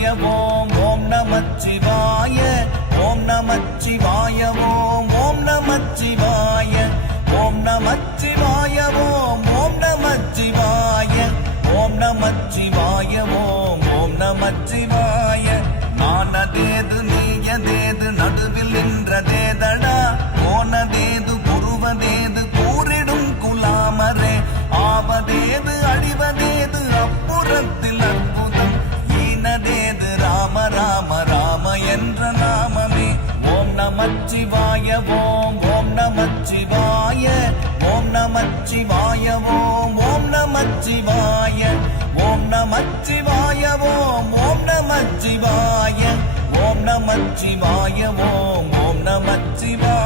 நமச்சிவாய ஓம் ஓம் நமச்சிவாய ஓம் நமச்சிவாய ஓம் ஓம் நமச்சிவாய ஓம் நமச்சிவாய ஓம் ஓம் நமச்சிவாய ஓம் நமச்சிவாய ஓம் ஓம் நமச்சிவாய நானதேது நீயதேது நடுவில் நின்றதேதடா போனதேது புருவதேது கூறிடும் குலாமரே ஆவதேது அழிவதேது அப்புறத்தில் அற்புதம் ஈனதேது ராம ராம ராம என்ற நாமமே ஓம் நமச்சிவாய ஓம் ஓம் நமச்சிவாய ஓம் நமச்சிவாய ஓம் ஓம் நமச்சிவாய ஓம் நமச்சிவாய ஓம் ஓம் நமச்சிவாய ஓம் நமச்சிவாய ஓம் ஓம் நமச்சிவாய